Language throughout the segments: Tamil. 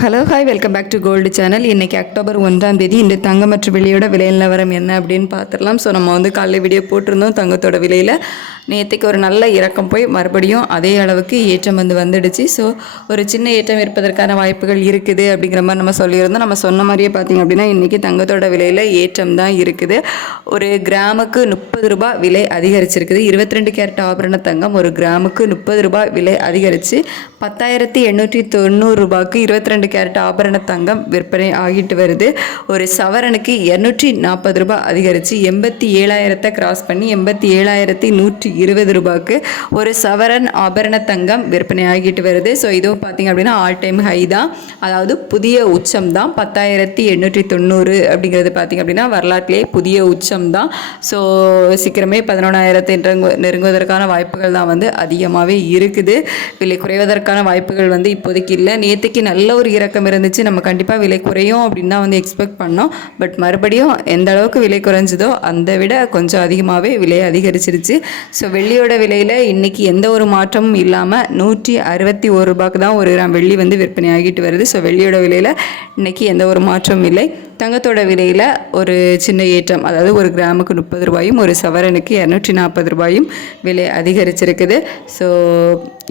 Hello hi welcome back to gold channel. இன்றைக்கி அக்டோபர் 1ஆம் தேதி இந்த தங்கம் மற்றும் வெள்ளியோட விலை நிலவரம் என்ன அப்படின்னு பார்த்துடலாம். ஸோ நம்ம வந்து காலைல வீடியோ போட்டிருந்தோம். தங்கத்தோட விலையில் நேற்றுக்கு ஒரு நல்ல இறக்கம் போய் மறுபடியும் அதே அளவுக்கு ஏற்றம் வந்துடுச்சு. ஸோ ஒரு சின்ன ஏற்றம் இருப்பதற்கான வாய்ப்புகள் இருக்குது அப்படிங்கிற மாதிரி நம்ம சொல்லியிருந்தோம். நம்ம சொன்ன மாதிரியே பார்த்திங்க அப்படின்னா இன்றைக்கி தங்கத்தோட விலையில் ஏற்றம் தான் இருக்குது. ஒரு கிராமுக்கு 30 ரூபாய் விலை அதிகரிச்சிருக்குது. 22 கேரட் ஆபரண தங்கம் ஒரு கிராமுக்கு 30 ரூபாய் விலை அதிகரித்து 10,890 ரூபாய்க்கு 22 கேரட் ஆபரண தங்கம் விற்பனை ஆகிட்டு வருது. ஒரு சவரனுக்கு 240 ரூபாய் அதிகரித்து 87,000 கிராஸ் பண்ணி 87,120 ரூபாய்க்கு ஒரு சவரன் ஆபரண தங்கம் விற்பனை ஆகிட்டு வருது. ஸோ இதுவும் பார்த்திங்க அப்படின்னா ஆல் டைம் ஹை தான், அதாவது புதிய உச்சம் தான். 10,890 அப்படிங்கிறது பார்த்திங்க அப்படின்னா வரலாற்றிலே புதிய உச்சம் தான். ஸோ சீக்கிரமே 11,000 நெருங்குவதற்கான வாய்ப்புகள் தான் அதிகமாகவே இருக்குது. விலை குறைவதற்கான வாய்ப்புகள் இப்போதைக்கு இல்லை. நேற்றுக்கு நல்ல ஒரு இறக்கம் இருந்துச்சு. நம்ம கண்டிப்பாக விலை குறையும் அப்படின்னு தான் எக்ஸ்பெக்ட் பண்ணோம். பட் மறுபடியும் எந்த அளவுக்கு விலை குறைஞ்சதோ அந்த விட கொஞ்சம் அதிகமாகவே விலை அதிகரிச்சிருச்சு. ஸோ வெள்ளியோட விலையில் இன்றைக்கி எந்த ஒரு மாற்றமும் இல்லாமல் 161 ரூபாய்க்கு தான் ஒரு கிராம் வெள்ளி விற்பனை ஆகிட்டு வருது. ஸோ வெள்ளியோட விலையில் இன்றைக்கி எந்த ஒரு மாற்றமும் இல்லை. தங்கத்தோட விலையில் ஒரு சின்ன ஏற்றம், அதாவது ஒரு கிராமுக்கு 30 ரூபாயும் ஒரு சவரனுக்கு 240 ரூபாயும் விலை அதிகரிச்சிருக்குது. ஸோ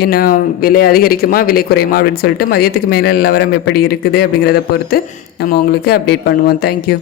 இன்னும் விலை அதிகரிக்குமா விலை குறையுமா அப்படின்னு சொல்லிட்டு மதியத்துக்கு மேலே நிலவரம் எப்படி இருக்குது அப்படிங்கிறத பொறுத்து நம்ம உங்களுக்கு அப்டேட் பண்ணுவோம். தேங்க்யூ.